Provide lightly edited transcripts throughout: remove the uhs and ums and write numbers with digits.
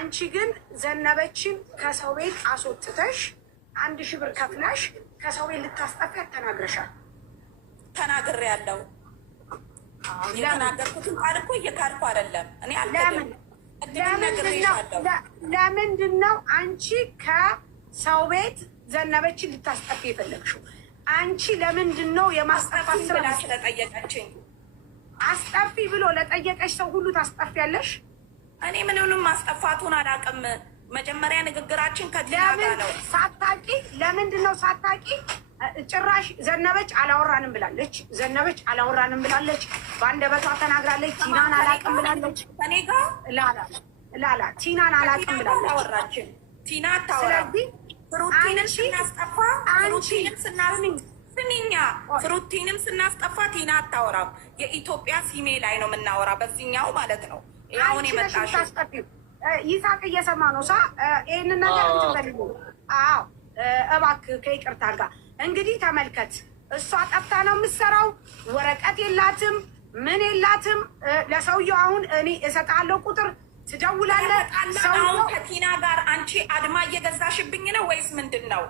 አንቺ ግን ዘነበችን ከሰው ቤት አስወጥተሽ 1000 ብር ከፍለሽ ከሰው ቤት ልታስጠፊያት ተናግረሻል። ተናግሬያለሁ። የተናገርኩትን ቃል እኮ እየካድኩ አይደለም። እኔ ለምንድን ነው አንቺ ከሰው ቤት ዘነበችን ልታስጠፊ የፈለግሽው? አንቺ ለምንድን ነው የማስጠፋት ስራ ስለጠየቀችኝ አስጠፊ ብሎ ለጠየቀሽ ሰው ሁሉ ታስጠፊያለሽ? እኔ ምንንም ማስጠፋቱን አላውቅም። መጀመሪያ ንግግራችን ከቲና ጋር ነው። ሳታቂ ለምንድን ነው ሳታቂ? ጭራሽ ዘነበች አላወራንም ብላለች። ዘነበች አላወራንም ብላለች። በአንደበቷ ተናግራለች። ቲናን አላውቅም ብላለች። እኔ ጋር ላላ ቲናን አላውቅም ብላለች። አወራችን ቲና አታወራም። ፍሩቲንም ስናስጠፋ ፍሩቲንም ስናስጠፋ ቲና አታወራም። የኢትዮጵያ ሲሜ ላይ ነው የምናወራ፣ በዚህኛው ማለት ነው። አሁን የመጣሽ ይሳቅ እየሰማ ነው። ይህንን ነገር እንትፈልጉ። አዎ እባክህ ከይቅርታ ጋር እንግዲህ ተመልከት። እሷ ጠፍታ ነው የምትሰራው። ወረቀት የላትም ምን የላትም። ለሰውየው አሁን እኔ እሰጣለሁ ቁጥር ትደውላለህ። ሰው ከቲና ጋር አንቺ አድማ እየገዛሽብኝ ነው ወይስ ምንድን ነው?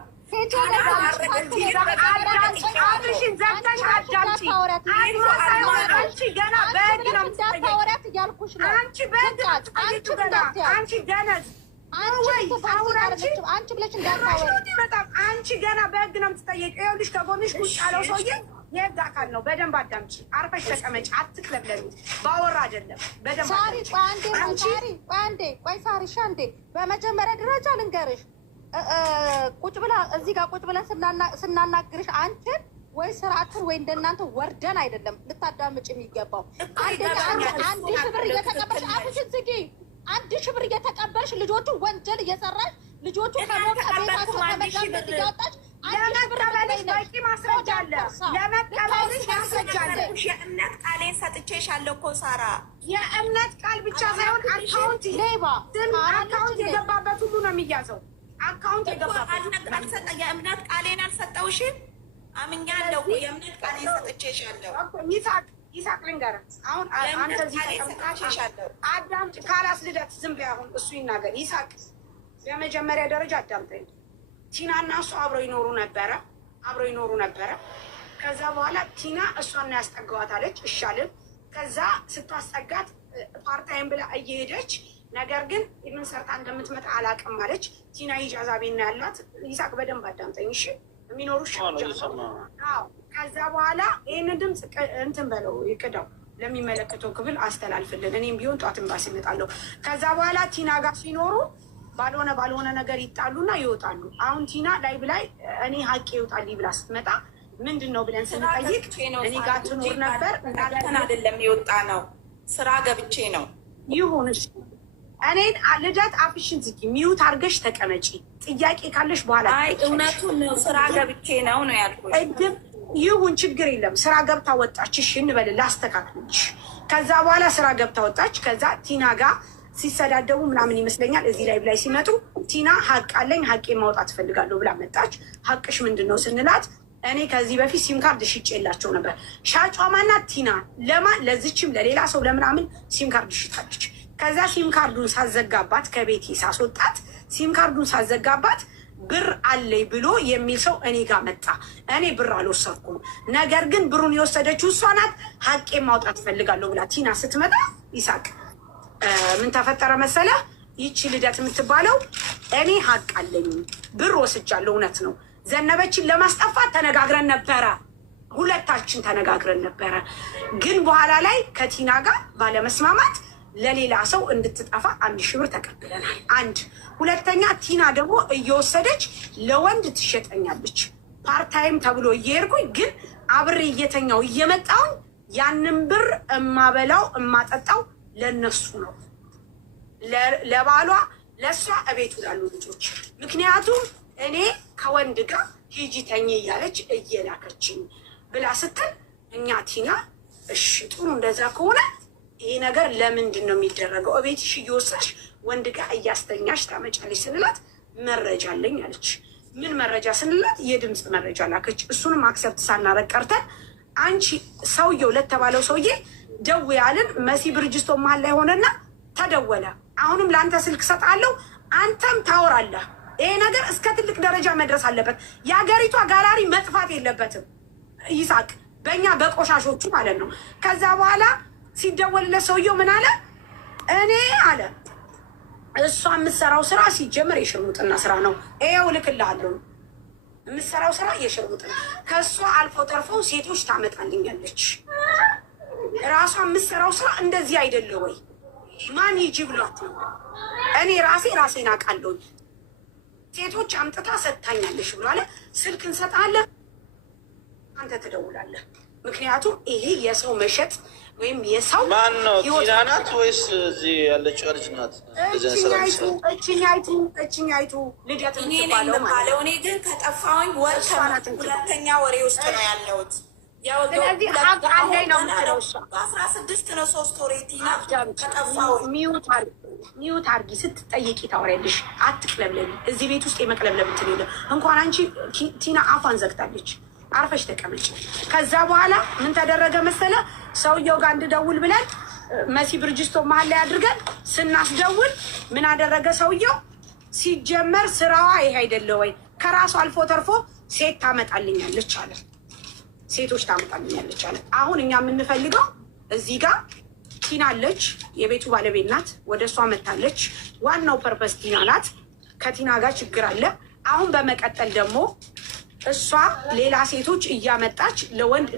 አብሽን ዘግተሽ አዳምጪ። አንቺ ገና በህግ ነው የምትጠየቂው። አንቺ በህግ ነው የምትጠየቂው ገና። አንቺ ደነዝ አንቺ ገና በህግ ነው የምትጠየቂው። ይኸውልሽ ከጎንሽ ቁጭ ያለው ሰውዬ የህግ አካል ነው። በደንብ አዳምጪ። አርፈሽ ተቀመጪ። አትክለብለኝ። ባወራ አይደለም በደንብ ቆይ ሳሪሻ እንዴ፣ በመጀመሪያ ደረጃ ልንገርሽ፣ ቁጭ ብላ እዚህ ጋር ቁጭ ብለን ስናናግርሽ አንቺን ወይ ስርዓትን ወይ እንደናንተ ወርደን አይደለም ልታዳምጭ የሚገባው። አንድ ሺህ ብር እየተቀበልሽ አፍሽን ዝጊ። 1000 ብር እየተቀበልሽ ልጆቹ ወንጀል እየሰራሽ ልጆቹ ከሞቀ ቤታቸው ከመጋበት እያወጣች ለመቀበልሽ በቂ ማስረጃ አለ። ለመቀበልሽ ማስረጃ አለ። የእምነት ቃሌን ሰጥቼሻለሁ እኮ ሳራ። የእምነት ቃል ብቻ ሳይሆን አካውንት የገባበት ሁሉ ነው የሚያዘው። አካውንት የገባበት የእምነት ቃሌን አልሰጠውሽም? አምኛለሁ። የእምነት ቃሌን ሰጥቼሻለሁ። ይሳቅ ልንገርህ፣ አሁን አንተ እዚህ ተቀምጣሻለሁ። አዳምጪ። ካላስ ልደት ዝም በይ። አሁን እሱ ይናገር። ይሳቅ በመጀመሪያ ደረጃ አዳምጠኝ። ቲና እና እሱ አብረው ይኖሩ ነበረ። ከዛ በኋላ ቲና እሷን ያስጠጋዋት አለች። እሻልን ከዛ ስታስጠጋት ፓርታይም ብላ እየሄደች ነገር ግን ምን ሰርታ እንደምትመጣ አላውቅም አለች። ቲና ኢጃዛ ቤት ነው ያላት። ይሳቅ በደንብ አዳምጠኝ እሺ። የሚኖሩ ከዛ በኋላ ይህንን ድምፅ እንትን በለው ይቅዳው፣ ለሚመለከተው ክፍል አስተላልፍልን። እኔም ቢሆን ጧት ኤምባሲ እመጣለሁ። ከዛ በኋላ ቲና ጋር ሲኖሩ ባልሆነ ነገር ይጣሉና ይወጣሉ። አሁን ቲና ላይ ብላይ እኔ ሀቄ ይወጣልኝ ብላ ስትመጣ ምንድን ነው ብለን ስንጠይቅ እኔ ጋር ትኖር ነበር። አይደለም የወጣ ነው፣ ስራ ገብቼ ነው። ይሁን እኔን ልደት አፍሽን ዝጊ፣ ሚዩት አድርገሽ ተቀመጪ። ጥያቄ ካለሽ በኋላ እውነቱን ነው፣ ስራ ገብቼ ነው ያልኩሽ። ይሁን ችግር የለም። ስራ ገብታ ወጣች። እሺ እንበል ላስተካክልሽ። ከዛ በኋላ ስራ ገብታ ወጣች። ከዛ ቲና ጋር ሲሰዳደቡ ምናምን ይመስለኛል እዚህ ላይ ሲመጡ ቲና ሀቅ አለኝ ሀቄን ማውጣት እፈልጋለሁ ብላ መጣች። ሀቅሽ ምንድን ነው ስንላት እኔ ከዚህ በፊት ሲም ካርድ ሽጬላቸው ነበር። ሻጯ ማናት? ቲና። ለማን? ለዚችም ለሌላ ሰው ለምናምን ሲም ካርድ ሽጣለች። ከዛ ሲም ካርዱን ሳዘጋባት ከቤቴ ሳስወጣት ሲም ካርዱን ሳዘጋባት ብር አለኝ ብሎ የሚል ሰው እኔ ጋር መጣ። እኔ ብር አልወሰድኩም፣ ነገር ግን ብሩን የወሰደችው እሷ ናት። ሀቄን ማውጣት እፈልጋለሁ ብላ ቲና ስትመጣ ይሳቅ ምን ተፈጠረ መሰለ? ይቺ ልደት የምትባለው እኔ ሀቅ አለኝ ብር ወስጃለሁ፣ እውነት ነው። ዘነበችን ለማስጠፋት ተነጋግረን ነበረ፣ ሁለታችን ተነጋግረን ነበረ። ግን በኋላ ላይ ከቲና ጋር ባለመስማማት ለሌላ ሰው እንድትጠፋ 1000 ብር ተቀብለናል። አንድ ሁለተኛ ቲና ደግሞ እየወሰደች ለወንድ ትሸጠኛለች። ፓርታይም ተብሎ እየሄድኩኝ ግን አብሬ እየተኛው እየመጣውኝ ያንን ብር እማበላው እማጠጣው ለነሱ ነው፣ ለባሏ ለእሷ እቤቱ ላሉ ልጆች። ምክንያቱም እኔ ከወንድ ጋር ሂጂ ተኝ እያለች እየላከችኝ ብላ ስትል እኛ ቲና እሺ ጥሩ እንደዛ ከሆነ ይሄ ነገር ለምንድን ነው የሚደረገው? እቤትሽ እየወሰድሽ ወንድ ጋር እያስተኛሽ ታመጫለች ስንላት መረጃ አለኝ አለች። ምን መረጃ ስንላት የድምፅ መረጃ ላከች። እሱንም አክሰፕት ሳናረግ ቀርተን አንቺ ሰውየው ለተባለው ሰውዬ ደውያልን። መሲ ብርጅስቶ መሀል ላይ ሆነና ተደወለ። አሁንም ለአንተ ስልክ ሰጣለሁ፣ አንተም ታወራለህ። ይሄ ነገር እስከ ትልቅ ደረጃ መድረስ አለበት። የሀገሪቷ ጋላሪ መጥፋት የለበትም ይሳቅ፣ በእኛ በቆሻሾቹ ማለት ነው። ከዛ በኋላ ሲደወልለት ሰውየው ምን አለ? እኔ አለ እሷ የምትሰራው ስራ ሲጀምር የሽርሙጥና ስራ ነው። ይኸው እልክልሃለሁ፣ የምትሰራው ስራ የሽርሙጥና፣ ከእሷ አልፎ ተርፎ ሴቶች ታመጣልኛለች። ራሷ የምትሰራው ስራ እንደዚህ አይደለ ወይ? ማን ይጂ ብሏት ነው? እኔ ራሴን አውቃለሁ። ሴቶች አምጥታ ሰጥታኛለሽ ብሎ አለ። ስልክ እንሰጣለን፣ አንተ ትደውላለህ። ምክንያቱም ይሄ የሰው መሸጥ ወይም የሰው ማን ነው? ቲና ናት ወይስ እዚህ ያለችው ልጅ ናት? እችኛይቱ ልደት የምትባለው ማለት። እኔ ግን ከጠፋሁኝ ወር ሁለተኛ ወሬ ውስጥ ነው ያለሁት። ስለዚህ ሀቅ አለኝ ነው የምትለው እሷ። በ16 ነው 3 ወሬ ቲና ከጠፋሁኝ። ሚዩት አርጊ፣ ስትጠይቂ ታወሪያለሽ። አትቅለብለቢ። እዚህ ቤት ውስጥ የመቅለብለብ እንትን የለም። እንኳን አንቺ ቲና አፏን ዘግታለች። አርፈሽ ተቀመጭ። ከዛ በኋላ ምን ተደረገ መሰለ? ሰውየው ጋር እንድደውል ብለን መሲ ብርጅስቶን መሀል ላይ አድርገን ስናስደውል ምን አደረገ ሰውየው? ሲጀመር ስራዋ ይሄ አይደለ ወይ? ከራሱ አልፎ ተርፎ ሴት ታመጣልኛለች አለ። ሴቶች ታመጣልኛለች አለ። አሁን እኛ የምንፈልገው እዚህ ጋር ቲና አለች፣ የቤቱ ባለቤት ናት። ወደ እሷ መታለች። ዋናው ፐርፐስ ቲና ናት። ከቲና ጋር ችግር አለ። አሁን በመቀጠል ደግሞ እሷ ሌላ ሴቶች እያመጣች ለወንድ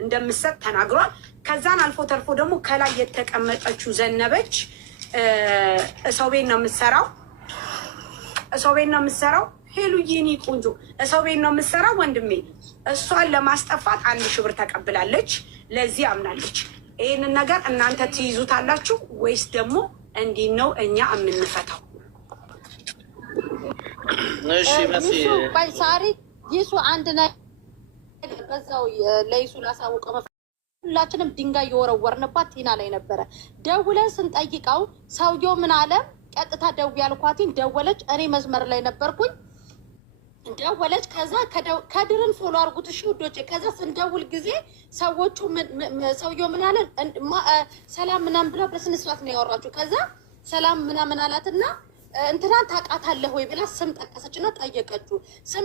እንደምሰጥ ተናግሯል። ከዛን አልፎ ተርፎ ደግሞ ከላይ የተቀመጠችው ዘነበች ሰው ቤት ነው የምትሰራው። ሄሉ የኔ ቆንጆ ሰው ቤት ነው የምትሰራው ወንድሜ። እሷን ለማስጠፋት 1,000 ብር ተቀብላለች። ለዚህ አምናለች። ይህንን ነገር እናንተ ትይዙታላችሁ ወይስ ደግሞ እንዲህ ነው እኛ የምንፈታው? ሳሪ ይሱ አንድ ነገር በዛው ለይሱ ላሳውቀ ሁላችንም ድንጋይ የወረወርንባት ቲና ላይ ነበረ። ደውለን ስንጠይቀው ሰውየው ምን አለ? ቀጥታ ደው ያልኳቲን ደወለች። እኔ መስመር ላይ ነበርኩኝ። ደወለች። ከዛ ከድርን ፎሎ አርጉት እሺ ውዶቼ። ከዛ ስንደውል ጊዜ ሰዎቹ ሰውየው ምን አለ? ሰላም ምናምን ብላ በስነ ስርዓት ነው ያወራችሁ። ከዛ ሰላም ምናምን አላትና እንትናን ታውቃታለህ ወይ ብላ ስም ጠቀሰችና ጠየቀችው። ስም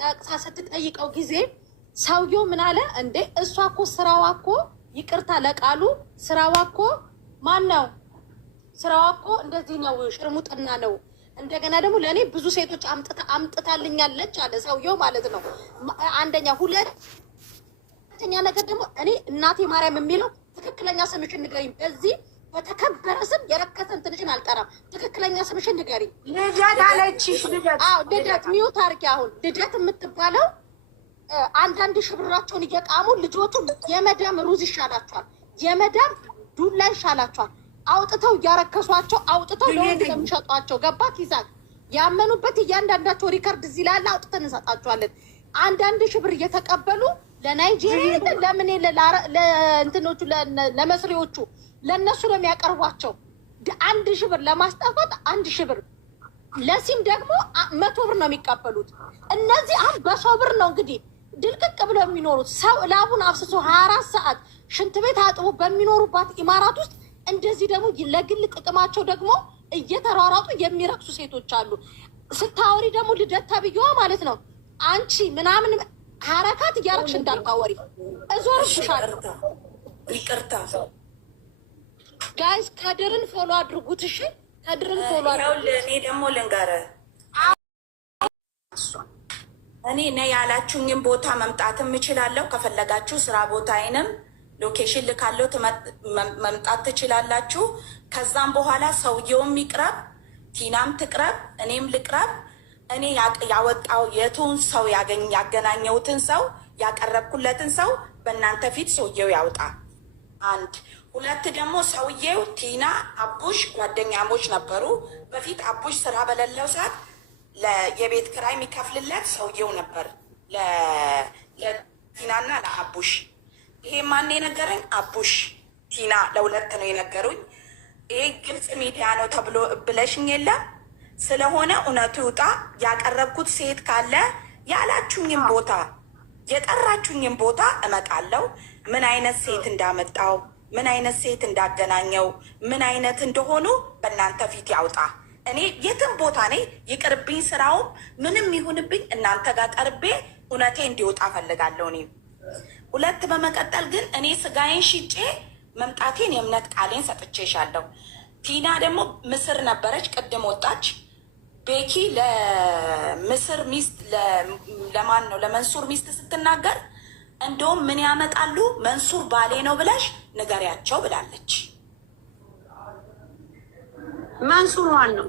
ጠቅሳ ስትጠይቀው ጊዜ ሰውየው ምን አለ? እንዴ እሷ እኮ ስራዋ እኮ ይቅርታ ለቃሉ ስራዋ እኮ ማን ነው? ስራዋ እኮ እንደዚህ ነው፣ ሽርሙጥና ነው። እንደገና ደግሞ ለእኔ ብዙ ሴቶች አምጥታልኛለች አለ ሰውየው ማለት ነው። አንደኛ። ሁለተኛ ነገር ደግሞ እኔ እናቴ ማርያም የሚለው ትክክለኛ ስምሽን ንገሪኝ፣ በዚህ በተከበረ ስም የረከሰ እንትንሽን አልጠራም። ትክክለኛ ስምሽን ንገሪኝ። ልደት አለችሽ። ልደት ሚውት አድርጊ። አሁን ልደት የምትባለው አንዳንድ ሽብራቸውን እየቃሙ ልጆቹ የመዳም ሩዝ ይሻላቸዋል፣ የመዳም ዱላ ይሻላቸዋል። አውጥተው እያረከሷቸው አውጥተው ለወንድ የሚሸጧቸው ገባት ይዛል። ያመኑበት እያንዳንዳቸው ሪከርድ እዚህ ላለ አውጥተን እንሰጣቸዋለን። አንዳንድ ሽብር እየተቀበሉ ለናይጄሪያ ለምን ለእንትኖቹ ለመስሪዎቹ ለእነሱ ነው የሚያቀርቧቸው። 1,000 ብር ለማስጠፋት 1,000 ብር፣ ለሲም ደግሞ 100 ብር ነው የሚቀበሉት። እነዚህ አሁን በሰው ብር ነው እንግዲህ ድልቅቅ ብለው የሚኖሩት። ሰው ላቡን አፍስሶ 24 ሰዓት ሽንት ቤት አጥቦ በሚኖሩባት ኢማራት ውስጥ እንደዚህ ደግሞ ለግል ጥቅማቸው ደግሞ እየተሯሯጡ የሚረክሱ ሴቶች አሉ። ስታወሪ ደግሞ ልደት ተብዬዋ ማለት ነው አንቺ ምናምን ሀረካት እያረግሽ እንዳታወሪ እዞርብሻለሁ። ይቅርታ ጋይስ፣ ከድርን ፎሎ አድርጉት እሺ። ከድርን ፎሎ አድርጉት። እኔ ደግሞ ልንገርህ፣ እኔ ነይ ያላችሁኝም ቦታ መምጣትም እችላለሁ። ከፈለጋችሁ ስራ ቦታዬንም ሎኬሽን ልካለው መምጣት ትችላላችሁ። ከዛም በኋላ ሰውየውም ይቅረብ፣ ቲናም ትቅረብ፣ እኔም ልቅረብ። እኔ ያወጣው የቱን ሰው ያገናኘሁትን ሰው ያቀረብኩለትን ሰው በእናንተ ፊት ሰውየው ያውጣ። 1 2 ደግሞ ሰውየው ቲና አቡሽ ጓደኛሞች ነበሩ በፊት። አቡሽ ስራ በሌለው ሰዓት የቤት ኪራይ የሚከፍልለት ሰውየው ነበር ለቲናና ለአቡሽ። ይሄ ማን የነገረኝ? አቡሽ ቲና ለ2 ነው የነገሩኝ። ይሄ ግልጽ ሚዲያ ነው ተብሎ ብለሽኝ የለም ስለሆነ እውነቱ ይውጣ። ያቀረብኩት ሴት ካለ ያላችሁኝም ቦታ የጠራችሁኝም ቦታ እመጣለሁ። ምን አይነት ሴት እንዳመጣው፣ ምን አይነት ሴት እንዳገናኘው፣ ምን አይነት እንደሆኑ በእናንተ ፊት ያውጣ። እኔ የትም ቦታ ነኝ፣ ይቅርብኝ፣ ስራውም ምንም ይሁንብኝ፣ እናንተ ጋር ቀርቤ እውነቴ እንዲወጣ ፈልጋለሁ። እኔ ሁለት በመቀጠል ግን እኔ ስጋዬን ሽጬ መምጣቴን የእምነት ቃሌን ሰጥቼሻለሁ። ቲና ደግሞ ምስር ነበረች፣ ቅድም ወጣች። ቤኪ ለምስር ሚስት ለማን ነው ለመንሱር ሚስት ስትናገር እንደውም ምን ያመጣሉ መንሱር ባሌ ነው ብለሽ ንገሪያቸው ብላለች። መንሱር ማን ነው?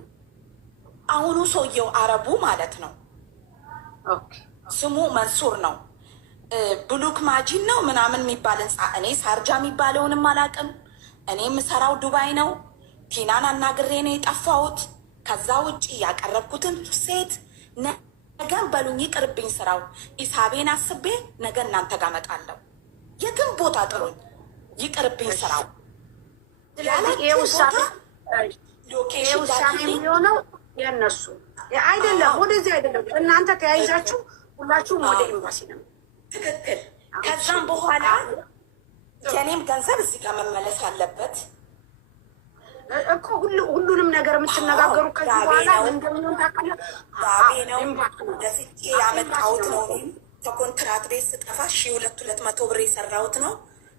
አሁኑ ሰውየው አረቡ ማለት ነው። ስሙ መንሱር ነው። ብሉክ ማጂን ነው ምናምን የሚባል ህንፃ። እኔ ሳርጃ የሚባለውንም አላውቅም። እኔ የምሰራው ዱባይ ነው። ቲናን አናግሬ ነው የጠፋሁት። ከዛ ውጭ ያቀረብኩትን ሴት ነገን በሉኝ፣ ይቅርብኝ ስራው። ኢሳቤን አስቤ ነገ እናንተ ጋር እመጣለሁ። የትም ቦታ ጥሩኝ፣ ይቅርብኝ ስራው። ውሳኔ የሚሆነው የእነሱ አይደለም፣ ወደዚህ አይደለም። እናንተ ተያይዛችሁ ሁላችሁም ወደ ኤምባሲ ነው። ትክክል። ከዛም በኋላ የኔም ገንዘብ እዚህ ጋር መመለስ አለበት እኮ። ሁሉንም ነገር የምትነጋገሩ ከዚህ በኋላ እንደምንም ታውቃለህ። ነው ለፍቼ ያመጣሁት ነው። ከኮንትራት ቤት ስጠፋ 200 ብር የሰራሁት ነው።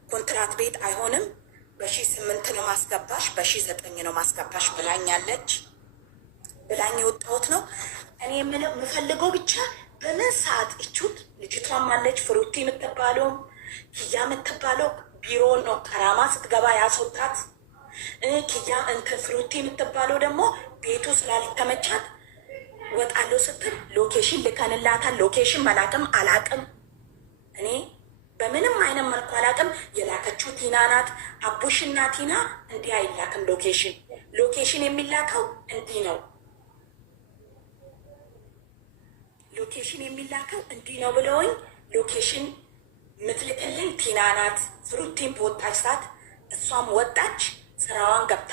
ኮንትራት ቤት አይሆንም፣ በ8,000 ነው ማስገባሽ፣ በ9,000 ነው ማስገባሽ ብላኛለች። ብላኝ የወጣሁት ነው። እኔ የምፈልገው ብቻ በምን ሰዓት እቹት ልጅቷም አለች፣ ፍሩቲ የምትባለው ኪያ የምትባለው ቢሮ ነው ከራማ ስትገባ ያስወጣት። ኪያ እንትን ፍሩቲ የምትባለው ደግሞ ቤቱ ስላልተመቻት ወጣለሁ ስትል ሎኬሽን ልከንላታል። ሎኬሽን መላክም አላቅም፣ እኔ በምንም አይነት መልኩ አላቅም። የላከችው ቲና ናት። አቡሽና ቲና እንዲህ አይላክም ሎኬሽን። ሎኬሽን የሚላከው እንዲህ ነው። ሎኬሽን የሚላከው እንዲህ ነው ብለውኝ ሎኬሽን ምትልክልኝ ቲና ናት። ፍሩቲን በወጣች ሰዓት እሷም ወጣች፣ ስራዋን ገብታ።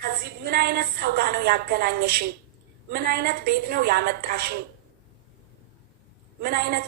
ከዚህ ምን አይነት ሰው ጋር ነው ያገናኘሽኝ? ምን አይነት ቤት ነው ያመጣሽኝ? ምን አይነት